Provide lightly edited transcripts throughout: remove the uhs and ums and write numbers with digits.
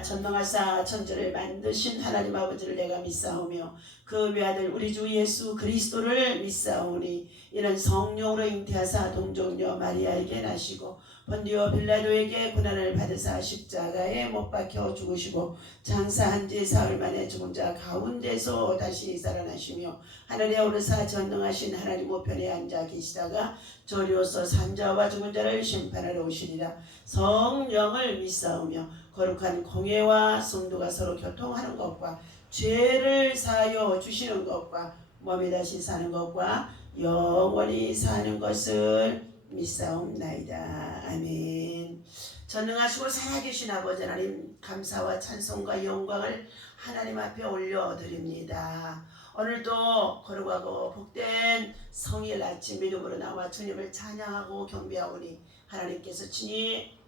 할렐루야. 전능하사 천지를 만드신 하나님 아버지를 내가 믿사오며 그 외아들 우리 주 예수 그리스도를 믿사오니 이는 성령으로 잉태하사 동정녀 마리아에게 나시고 본디오 빌라도에게 고난을 받으사 십자가에 못 박혀 죽으시고 장사한 지 사흘 만에 죽은 자 가운데서 다시 살아나시며 하늘에 오르사 전능하신 하나님 우편에 앉아 계시다가 저리로서 산자와 죽은 자를 심판하러 오시리라. 성령을 믿사오며 거룩한 공예와 성도가 서로 교통하는 것과 죄를 사하여 주시는 것과 몸에 다시 사는 것과 영원히 사는 것을 믿사옵나이다. 아멘. 전능하시고 살아계신 아버지 하나님, 감사와 찬송과 영광을 하나님 앞에 올려드립니다. 오늘도 거룩하고 복된 성일 아침 믿음으로 나와 주님을 찬양하고 경배하오니 하나님께서 친히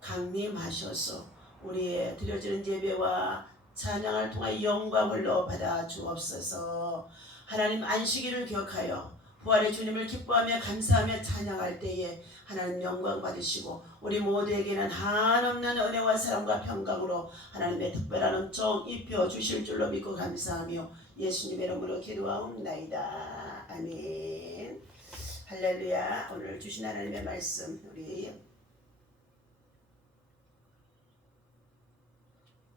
강림하셔서 우리의 드려지는 예배와 찬양을 통하여 영광을로 받아 주옵소서. 하나님 안식일을 기억하여 부활의 주님을 기뻐하며 감사하며 찬양할 때에 하나님 영광 받으시고 우리 모두에게는 한없는 은혜와 사랑과 평강으로 하나님의 특별한 은총 입혀 주실 줄로 믿고 감사하며 예수님의 이름으로 기도하옵나이다. 아멘. 할렐루야. 오늘 주신 하나님의 말씀 우리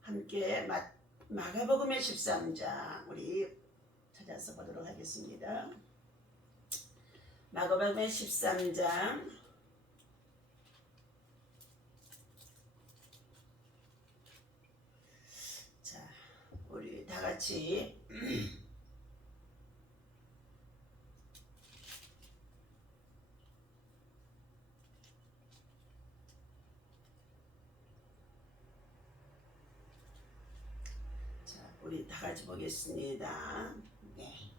함께 마가복음의 13장 우리 찾아서 보도록 하겠습니다. 마가복음의 13장 자, 우리 다 같이 우리 다 같이 보겠습니다. 네.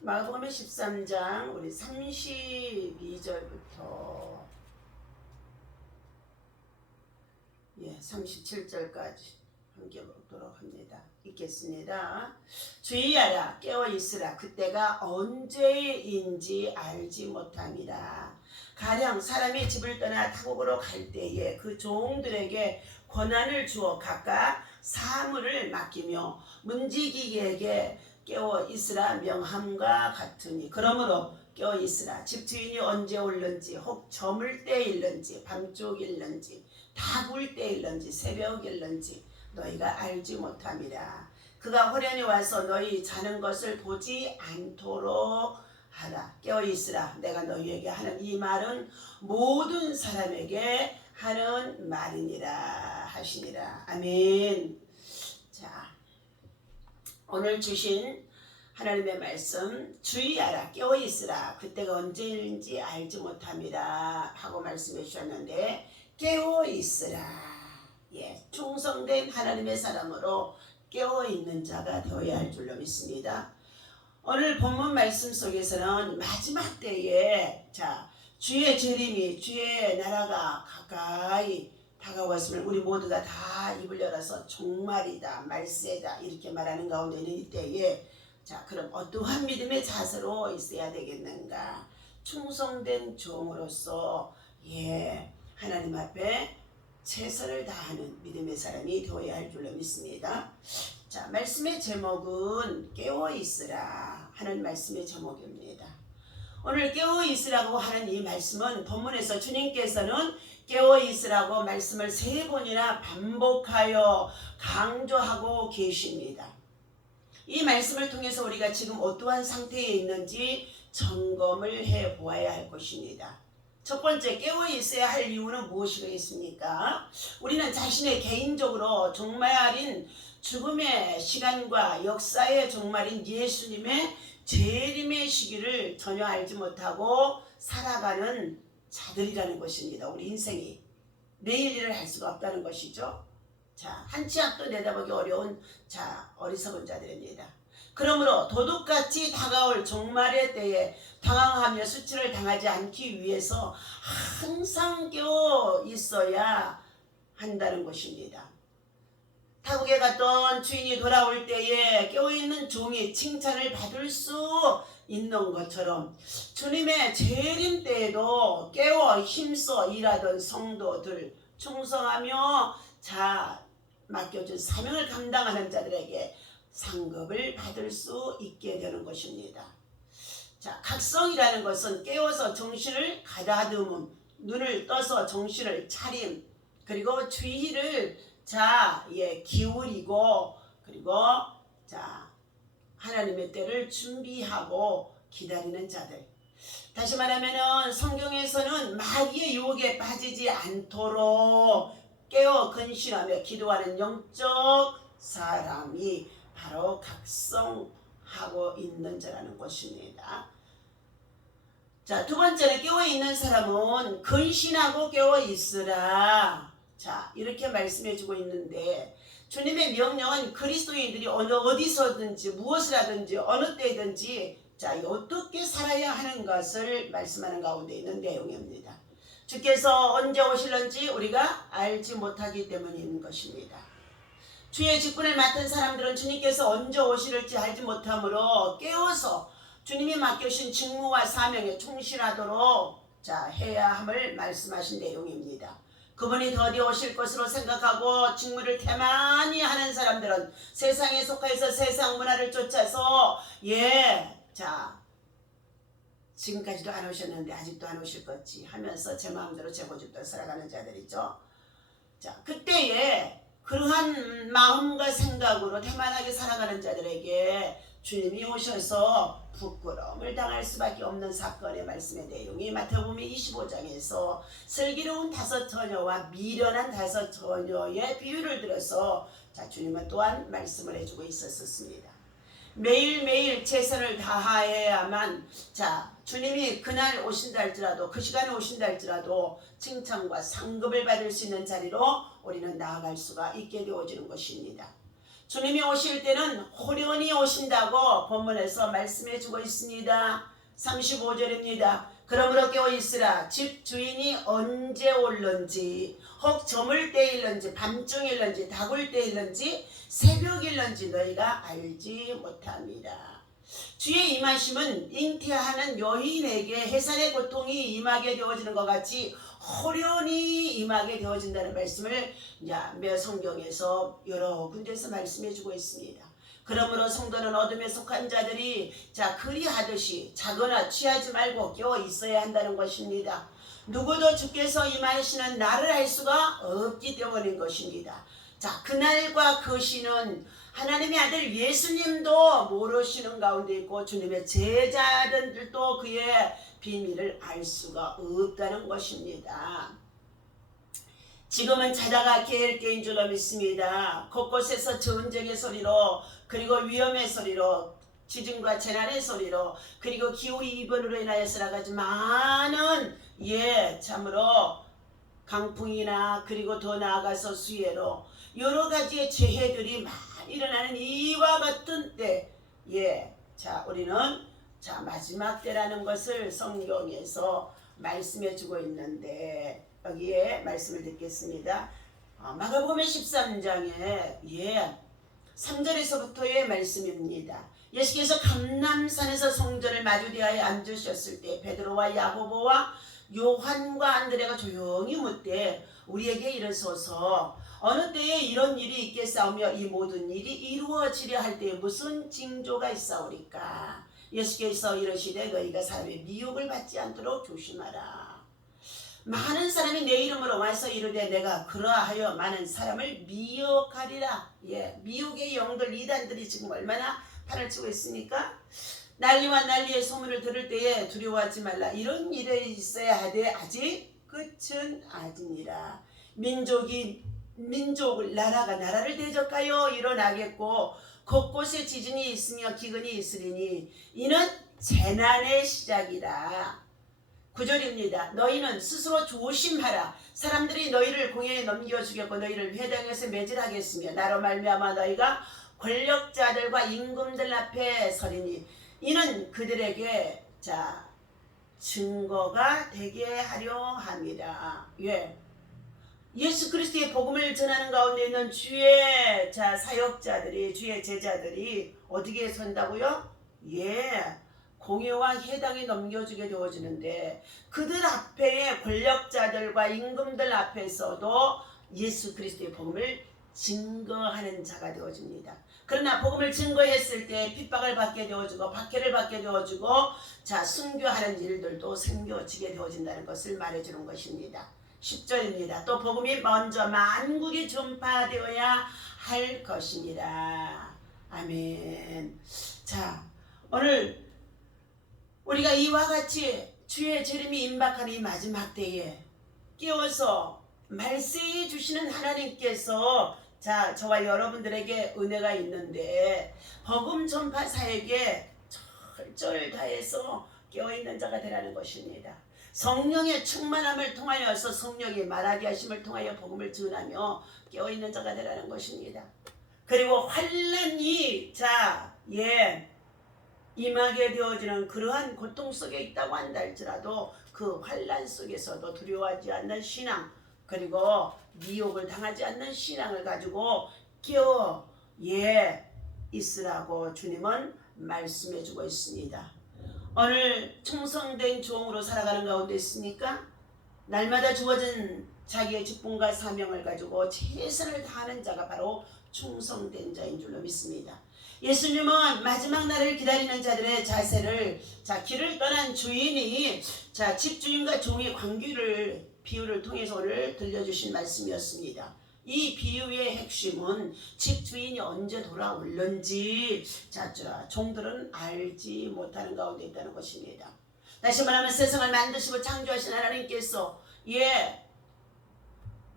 마가복음 13장 우리 32절부터 37절까지 함께 보도록 합니다. 읽겠습니다. 주의하라, 깨어 있으라. 그때가 언제인지 알지 못함이라. 가령 사람이 집을 떠나 타국으로 갈 때에 그 종들에게 권한을 주어 각각 사물을 맡기며 문지기에게 깨어 있으라 명함과 같으니 그러므로 깨어 있으라. 집주인이 언제 올는지 혹 저물 때일는지 밤쪽일는지 다굴 때일는지 새벽일는지 너희가 알지 못함이라. 그가 호련히 와서 너희 자는 것을 보지 않도록 하라. 깨어 있으라. 내가 너희에게 하는 이 말은 모든 사람에게 하는 말이니라 하시니라. 아멘. 자, 오늘 주신 하나님의 말씀, 주의하라, 깨어 있으라. 그때가 언제인지 알지 못함이라 하고 말씀해 주셨는데, 깨어 있으라. 충성된 하나님의 사람으로 깨어 있는 자가 되어야 할 줄로 믿습니다. 오늘 본문 말씀 속에서는 마지막 때에 주의 재림이, 주의 나라가 가까이 다가왔음을 우리 모두가 다 입을 열어서 종말이다, 말세다 이렇게 말하는 가운데 있는 이때에 그럼 어떠한 믿음의 자세로 있어야 되겠는가? 충성된 종으로서 하나님 앞에 최선을 다하는 믿음의 사람이 되어야 할 줄로 믿습니다. 자, 말씀의 제목은 깨어 있으라 하는 말씀의 제목입니다. 오늘 깨어 있으라고 하는 이 말씀은 본문에서 주님께서는 깨어 있으라고 말씀을 3번이나 반복하여 강조하고 계십니다. 이 말씀을 통해서 우리가 지금 어떠한 상태에 있는지 점검을 해 보아야 할 것입니다. 첫 번째, 깨어 있어야 할 이유는 무엇이겠습니까? 우리는 자신의 개인적으로 종말인 죽음의 시간과 역사의 종말인 예수님의 재림의 시기를 전혀 알지 못하고 살아가는 자들이라는 것입니다. 우리 인생이 내일 일을 할 수가 없다는 것이죠. 한 치 앞도 내다보기 어려운 어리석은 자들입니다. 그러므로 도둑같이 다가올 종말의 때에 당황하며 수치를 당하지 않기 위해서 항상 깨어 있어야 한다는 것입니다. 타국에 갔던 주인이 돌아올 때에 깨어있는 종이 칭찬을 받을 수 있는 것처럼 주님의 재림 때에도 깨어 힘써 일하던 성도들, 충성하며 맡겨준 사명을 감당하는 자들에게 상급을 받을 수 있게 되는 것입니다. 각성이라는 것은 깨어서 정신을 가다듬음, 눈을 떠서 정신을 차림, 그리고 주의를 기울이고, 그리고 하나님의 때를 준비하고 기다리는 자들. 다시 말하면 성경에서는 마귀의 유혹에 빠지지 않도록 깨어 근신하며 기도하는 영적 사람이 바로 각성하고 있는 자라는 것입니다. 두 번째는 깨어 있는 사람은 근신하고 깨어 있으라. 이렇게 말씀해 주고 있는데, 주님의 명령은 그리스도인들이 어디서든지 무엇을 하든지 어느 때든지 어떻게 살아야 하는 것을 말씀하는 가운데 있는 내용입니다. 주께서 언제 오실는지 우리가 알지 못하기 때문인 것입니다. 주의 직분을 맡은 사람들은 주님께서 언제 오실지 알지 못하므로 깨어서 주님이 맡겨주신 직무와 사명에 충실하도록 해야 함을 말씀하신 내용입니다. 그분이 더디 오실 것으로 생각하고 직무를 태만히 하는 사람들은 세상에 속하여서 세상 문화를 쫓아서 지금까지도 안 오셨는데 아직도 안 오실 거지 하면서 제 마음대로 제 고집대로 살아가는 자들이죠. 그때에 그러한 마음과 생각으로 태만하게 살아가는 자들에게 주님이 오셔서 부끄러움을 당할 수밖에 없는 사건의 말씀의 내용이 마태복음 25장에서 슬기로운 5 처녀와 미련한 5 처녀의 비유를 들어서 주님은 또한 말씀을 해주고 있었습니다. 매일매일 최선을 다해야만 주님이 그날 오신다 할지라도, 그 시간에 오신다 할지라도 칭찬과 상급을 받을 수 있는 자리로 우리는 나아갈 수가 있게 되어지는 것입니다. 주님이 오실 때는 호련히 오신다고 본문에서 말씀해 주고 있습니다. 35절입니다. 그러므로 깨어 있으라. 집 주인이 언제 올는지, 혹 저물 때일는지, 밤중일는지, 다굴 때일는지, 새벽일는지 너희가 알지 못합니다. 주의 임하심은 잉태하는 여인에게 해산의 고통이 임하게 되어지는 것 같이 호련히 임하게 되어진다는 말씀을 성경에서 여러 군데서 말씀해 주고 있습니다. 그러므로 성도는 어둠에 속한 자들이 그리하듯이 자거나 취하지 말고 깨어 있어야 한다는 것입니다. 누구도 주께서 임하시는 날을 알 수가 없기 때문인 것입니다. 그날과 그 시는 하나님의 아들 예수님도 모르시는 가운데 있고 주님의 제자들도 그의 비밀을 알 수가 없다는 것입니다. 지금은 자다가 깨일 줄로 믿습니다. 곳곳에서 전쟁의 소리로, 그리고 위험의 소리로, 지진과 재난의 소리로, 그리고 기후이변으로 인하여서 나가지 많은 참으로 강풍이나 그리고 더 나아가서 수해로 여러 가지의 재해들이 많이 일어나는 이와 같은 때 우리는 마지막 때라는 것을 성경에서 말씀해 주고 있는데, 여기에 말씀을 듣겠습니다. 마가복음 13장에 3절에서부터의 말씀입니다. 예수께서 감람산에서 성전을 마주대하여 앉으셨을 때 베드로와 야고보와 요한과 안드레가 조용히 묻되 우리에게 이르소서 어느 때에 이런 일이 있겠사오며 이 모든 일이 이루어지려 할 때에 무슨 징조가 있사오리까? 예수께서 이르시되 너희가 사람의 미혹을 받지 않도록 조심하라. 많은 사람이 내 이름으로 와서 이르되 내가 그러하여 많은 사람을 미혹하리라. 미혹의 영들, 이단들이 지금 얼마나 판을 치고 있습니까? 난리와 난리의 소문을 들을 때에 두려워하지 말라. 이런 일이 있어야 하되 아직 끝은 아니니라. 나라가 나라를 대적하여 일어나겠고 곳곳에 지진이 있으며 기근이 있으리니 이는 재난의 시작이라. 9절입니다. 너희는 스스로 조심하라. 사람들이 너희를 공회에 넘겨주겠고 너희를 회당에서 매질하겠으며 나로 말미암아 너희가 권력자들과 임금들 앞에 서리니 이는 그들에게 증거가 되게 하려 함이라. 예수 그리스도의 복음을 전하는 가운데 있는 주의 사역자들이, 주의 제자들이 어디에 선다고요? 예, 공의와 해당에 넘겨주게 되어지는데, 그들 앞에 권력자들과 임금들 앞에서도 예수 그리스도의 복음을 증거하는 자가 되어집니다. 그러나 복음을 증거했을 때 핍박을 받게 되어지고 박해를 받게 되어지고 순교하는 일들도 생겨지게 되어진다는 것을 말해주는 것입니다. 10절입니다. 또 복음이 먼저 만국에 전파되어야 할 것이니라. 아멘. 자, 오늘 우리가 이와 같이 주의 재림이 임박하는 이 마지막 때에 깨워서 말세해 주시는 하나님께서 저와 여러분들에게 은혜가 있는데, 복음 전파 사역에 철저히 다해서 깨어있는 자가 되라는 것입니다. 성령의 충만함을 통하여서 성령이 말하게 하심을 통하여 복음을 전하며 깨어있는 자가 되라는 것입니다. 그리고 환난이 임하게 되어지는 그러한 고통 속에 있다고 한다 할지라도 그 환난 속에서도 두려워하지 않는 신앙, 그리고 미혹을 당하지 않는 신앙을 가지고 깨어 있으라고 주님은 말씀해 주고 있습니다. 오늘 충성된 종으로 살아가는 가운데 있습니까? 날마다 주어진 자기의 직분과 사명을 가지고 최선을 다하는 자가 바로 충성된 자인 줄로 믿습니다. 예수님은 마지막 날을 기다리는 자들의 자세를 길을 떠난 주인이 집주인과 종의 관계를 비유를 통해서 오늘 들려주신 말씀이었습니다. 이 비유의 핵심은 집주인이 언제 돌아올는지 종들은 알지 못하는 가운데 있다는 것입니다. 다시 말하면 세상을 만드시고 창조하신 하나님께서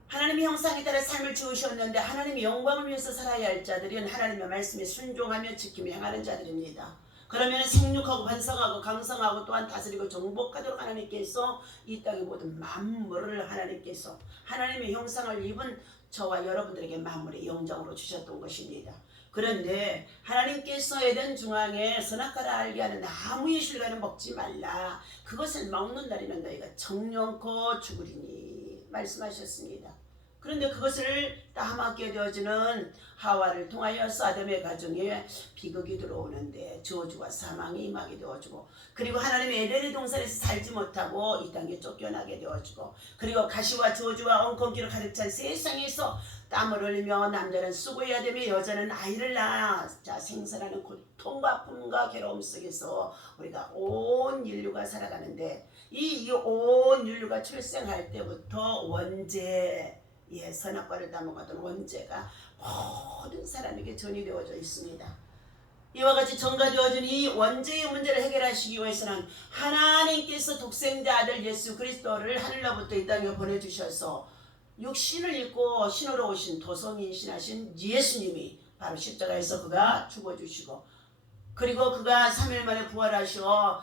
하나님의 형상에 따라 삶을 지으셨는데, 하나님의 영광을 위해서 살아야 할 자들은 하나님의 말씀에 순종하며 지키며 행하는 자들입니다. 그러면 생육하고 번성하고 강성하고 또한 다스리고 정복하도록 하나님께서 이 땅의 모든 만물을 하나님께서 하나님의 형상을 입은 저와 여러분들에게 만물의 영장으로 주셨던 것입니다. 그런데 하나님께서 에덴 중앙에 선악과를 알게 하는 나무의 실과는 먹지 말라, 그것을 먹는 날에는 너희가 정령코 죽으리니 말씀하셨습니다. 그런데 그것을 따먹게 되어지는 하와를 통하여서 아담의 가정에 비극이 들어오는데 저주와 사망이 임하게 되어지고, 그리고 하나님의 에덴의 동산에서 살지 못하고 이 땅에 쫓겨나게 되어지고, 그리고 가시와 저주와 엉겅퀴로 가득 찬 세상에서 땀을 흘리며 남자는 수고해야 되며 여자는 아이를 낳아 생산하는 고통과 아픔과 괴로움 속에서 우리가 온 인류가 살아가는데, 이 온 인류가 출생할 때부터 원죄, 선악과를 따먹었던 원죄가 모든 사람에게 전이되어져 있습니다. 이와 같이 전가되어진 이 원죄의 문제를 해결하시기 위해서는 하나님께서 독생자 아들 예수 그리스도를 하늘로부터 이 땅에 보내주셔서 육신을 입고 신으로 오신 도성인신하신 예수님이 바로 십자가에서 그가 죽어주시고, 그리고 그가 3일 만에 부활하셔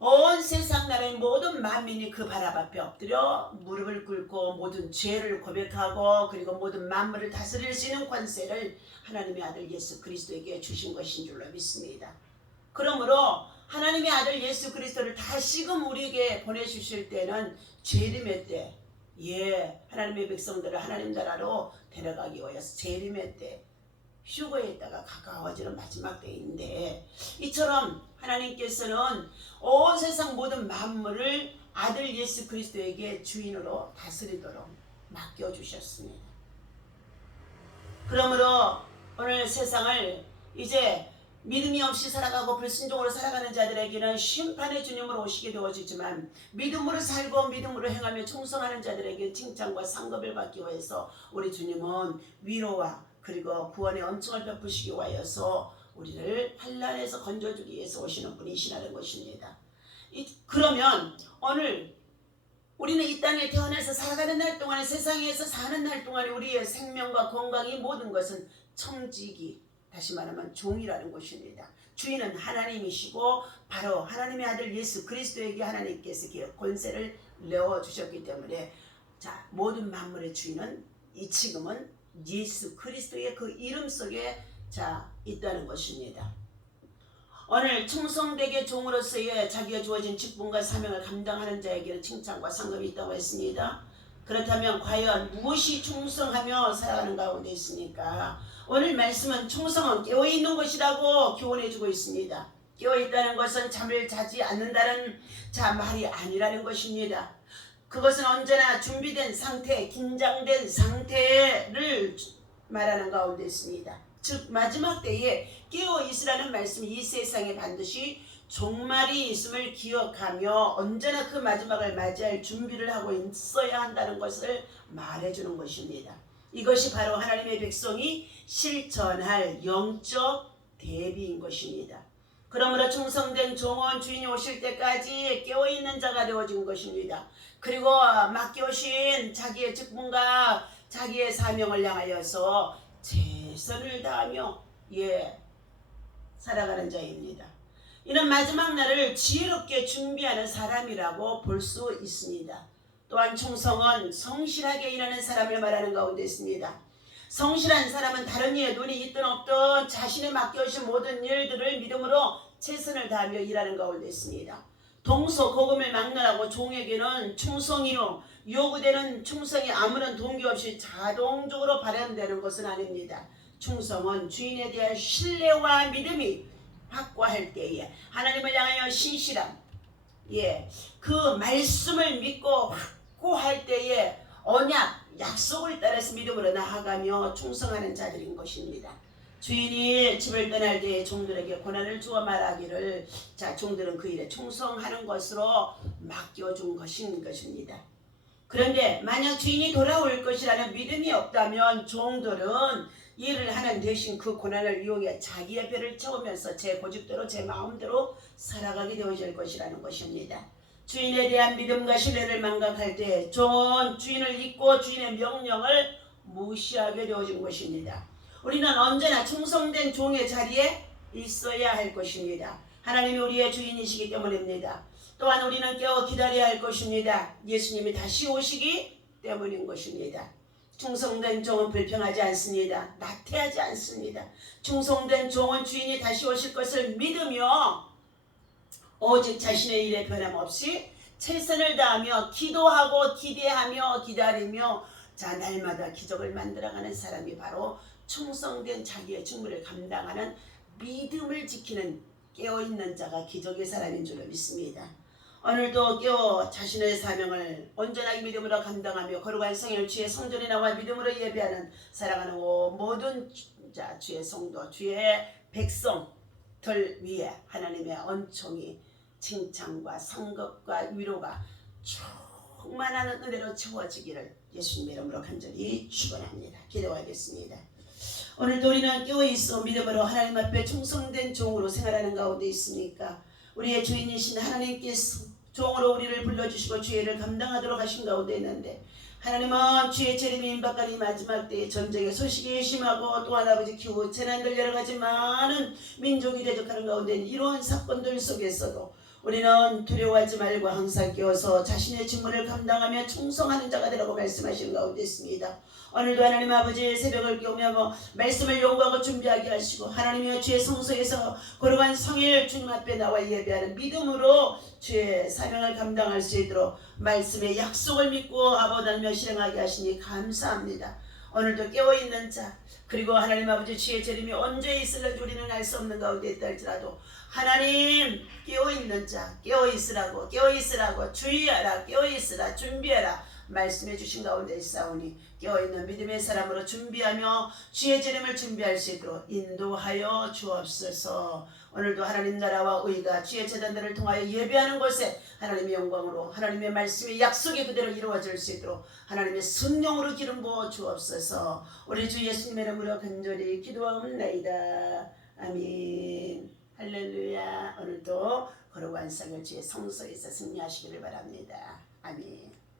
온 세상 나라의 모든 만민이 그 발 앞에 엎드려 무릎을 꿇고 모든 죄를 고백하고, 그리고 모든 만물을 다스릴 수 있는 권세를 하나님의 아들 예수 그리스도에게 주신 것인 줄로 믿습니다. 그러므로 하나님의 아들 예수 그리스도를 다시금 우리에게 보내주실 때는 재림의 때, 하나님의 백성들을 하나님 나라로 데려가기 위해서 재림의 때, 휴거에 있다가 가까워지는 마지막 때인데, 이처럼 하나님께서는 온 세상 모든 만물을 아들 예수 그리스도에게 주인으로 다스리도록 맡겨주셨습니다. 그러므로 오늘 세상을 이제 믿음이 없이 살아가고 불순종으로 살아가는 자들에게는 심판의 주님으로 오시게 되어지지만, 믿음으로 살고 믿음으로 행하며 충성하는 자들에게 칭찬과 상급을 받기 위해서 우리 주님은 위로와 그리고 구원의恩寵을 베푸시기 위하여서 우리를 환난에서 건져주기 위해서 오시는 분이시라는 것입니다. 그러면 오늘 우리는 이 땅에 태어나서 살아가는 날 동안에, 세상에서 사는 날 동안에 우리의 생명과 건강, 이 모든 것은 청지기, 다시 말하면 종이라는 것입니다. 주인은 하나님이시고 바로 하나님의 아들 예수 그리스도에게 하나님께서 권세를 내어주셨기 때문에 모든 만물의 주인은 지금은 예수 그리스도의 그 이름 속에 있다는 것입니다. 오늘 충성되게 종으로서의 자기가 주어진 직분과 사명을 감당하는 자에게는 칭찬과 상급이 있다고 했습니다. 그렇다면 과연 무엇이 충성하며 살아가는 가운데 있습니까? 오늘 말씀은 충성은 깨어있는 것이라고 교훈해주고 있습니다. 깨어있다는 것은 잠을 자지 않는다는 말이 아니라는 것입니다. 그것은 언제나 준비된 상태, 긴장된 상태를 말하는 가운데 있습니다. 즉 마지막 때에 깨어있으라는 말씀이 이 세상에 반드시 종말이 있음을 기억하며 언제나 그 마지막을 맞이할 준비를 하고 있어야 한다는 것을 말해주는 것입니다. 이것이 바로 하나님의 백성이 실천할 영적 대비인 것입니다. 그러므로 충성된 종은 주인이 오실 때까지 깨어있는 자가 되어진 것입니다. 그리고 맡겨오신 자기의 직분과 자기의 사명을 향하여서 최선을 다하며 살아가는 자입니다. 이는 마지막 날을 지혜롭게 준비하는 사람이라고 볼 수 있습니다. 또한 충성은 성실하게 일하는 사람을 말하는 가운데 있습니다. 성실한 사람은 다른 이의 눈이 있든 없든 자신의 맡겨오신 모든 일들을 믿음으로 최선을 다하며 일하는 가운데 있습니다. 동서고금을 막론하고 종에게는 충성이요 요구되는 충성이 아무런 동기 없이 자동적으로 발현되는 것은 아닙니다. 충성은 주인에 대한 신뢰와 믿음이 확고할 때에 하나님을 향하여 신실함, 그 말씀을 믿고 확고할 때에 언약, 약속을 따라서 믿음으로 나아가며 충성하는 자들인 것입니다. 주인이 집을 떠날 때에 종들에게 고난을 주어 말하기를 종들은 그 일에 충성하는 것으로 맡겨준 것입니다. 그런데 만약 주인이 돌아올 것이라는 믿음이 없다면 종들은 일을 하는 대신 그 고난을 이용해 자기의 배를 채우면서 제 고집대로 제 마음대로 살아가게 되어질 것이라는 것입니다. 주인에 대한 믿음과 신뢰를 망각할 때 종은 주인을 잊고 주인의 명령을 무시하게 되어진 것입니다. 우리는 언제나 충성된 종의 자리에 있어야 할 것입니다. 하나님이 우리의 주인이시기 때문입니다. 또한 우리는 깨어 기다려야 할 것입니다. 예수님이 다시 오시기 때문인 것입니다. 충성된 종은 불평하지 않습니다. 나태하지 않습니다. 충성된 종은 주인이 다시 오실 것을 믿으며 오직 자신의 일에 변함없이 최선을 다하며 기도하고 기대하며 기다리며 날마다 기적을 만들어가는 사람이 바로 충성된 자기의 직무를 감당하는 믿음을 지키는 깨어있는 자가 기적의 사람인 줄로 믿습니다. 오늘도 깨어 자신의 사명을 온전하게 믿음으로 감당하며 거룩한 성일 주의 성전에 나와 믿음으로 예배하는 살아가는 모든 주의 성도 주의 백성들 위에 하나님의恩宠이 칭찬과 상급과 위로가 충만한 은혜로 채워지기를 예수님의 이름으로 간절히 축원합니다. 기도하겠습니다. 오늘도 우리는 깨어있어 믿음으로 하나님 앞에 충성된 종으로 생활하는 가운데 있으니까 우리의 주인이신 하나님께서 종으로 우리를 불러주시고 주의를 감당하도록 하신 가운데 있는데 하나님은 주의 재림이 임박하니 마지막 때에 전쟁의 소식이 심하고 또한 아버지 기후 재난들 여러가지 많은 민족이 대적하는 가운데 이러한 사건들 속에서도 우리는 두려워하지 말고 항상 깨어서 자신의 직무를 감당하며 충성하는 자가 되라고 말씀하시는 가운데 있습니다. 오늘도 하나님 아버지의 새벽을 깨우며 말씀을 연구하고 준비하게 하시고 하나님의 주의 성소에서 거룩한 성일 주님 앞에 나와 예배하는 믿음으로 주의 사명을 감당할 수 있도록 말씀의 약속을 믿고 아버지며 실행하게 하시니 감사합니다. 오늘도 깨어있는 자 그리고 하나님 아버지 주의 재림이 언제 있을는지 우리는 알 수 없는 가운데 있다 할지라도 하나님 깨어있는 자 깨어있으라고 주의하라 깨어있으라 준비하라 말씀해 주신 가운데 있사오니 깨어있는 믿음의 사람으로 준비하며 주의 재림을 준비할 수 있도록 인도하여 주옵소서. 오늘도 하나님 나라와 의가 주의 제단들을 통하여 예배하는 곳에 하나님의 영광으로 하나님의 말씀의 약속이 그대로 이루어질 수 있도록 하나님의 성령으로 기름 부어 주옵소서. 우리 주 예수님의 이름으로 간절히 기도하옵나이다. 아멘. 할렐루야. 오늘도 거룩한 성을 주의 성소에서 승리하시기를 바랍니다. 아멘.